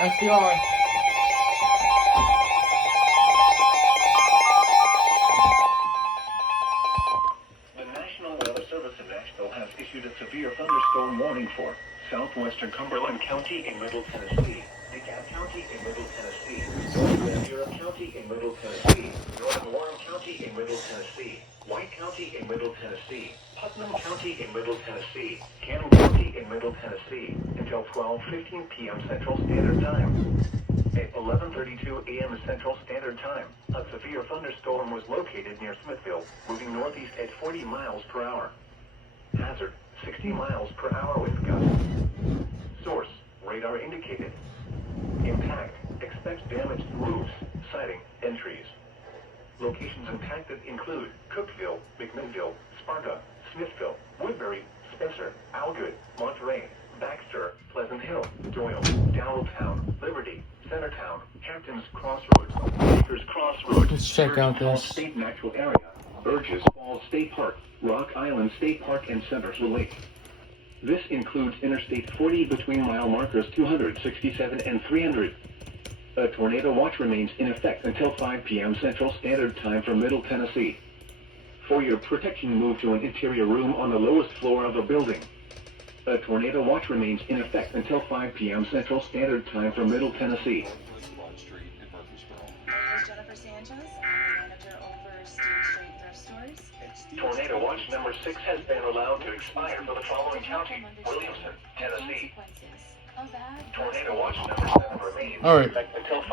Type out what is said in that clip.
SDR. The National Weather Service in Nashville has issued a severe thunderstorm warning for southwestern Cumberland County in Middle Tennessee, DeKalb County in Middle Tennessee, North Riviera County in Middle Tennessee, Northern Warren County in Middle Tennessee, White County in Middle Tennessee, Putnam County in Middle Tennessee, Cannon County in Middle Tennessee, until 12:15 p.m. Central Standard Time. At 11:32 a.m. Central Standard Time, a severe thunderstorm was located near Smithville, moving northeast at 40 miles per hour. Hazard, 60 miles per hour wind gusts. Source, radar indicated. Impact, expect damage to roofs, siding, and trees. Locations impacted include Cookeville, McMinnville, Sparta, Smithville, Woodbury, Spencer, Algood, Monterey, Baxter, Pleasant Hill, Doyle, Dowelltown, Liberty, Centertown, Hamptons Crossroads, Acres Crossroads, Let's check out Falls this. State Natural Area, Burgess Falls State Park, Rock Island State Park, and Centerville Lake. This includes Interstate 40 between mile markers 267 and 300. A tornado watch remains in effect until 5 p.m. Central Standard Time for Middle Tennessee. For your protection, move to an interior room on the lowest floor of a building. A tornado watch remains in effect until 5 p.m. Central Standard Time for Middle Tennessee. Jennifer Sanchez, manager over State Street Thrift Stores. Tornado watch number 6 has been allowed to expire for the following county: Williamson, Tennessee. Consequences of that. Tornado watch number 7 remains All right. in effect until 5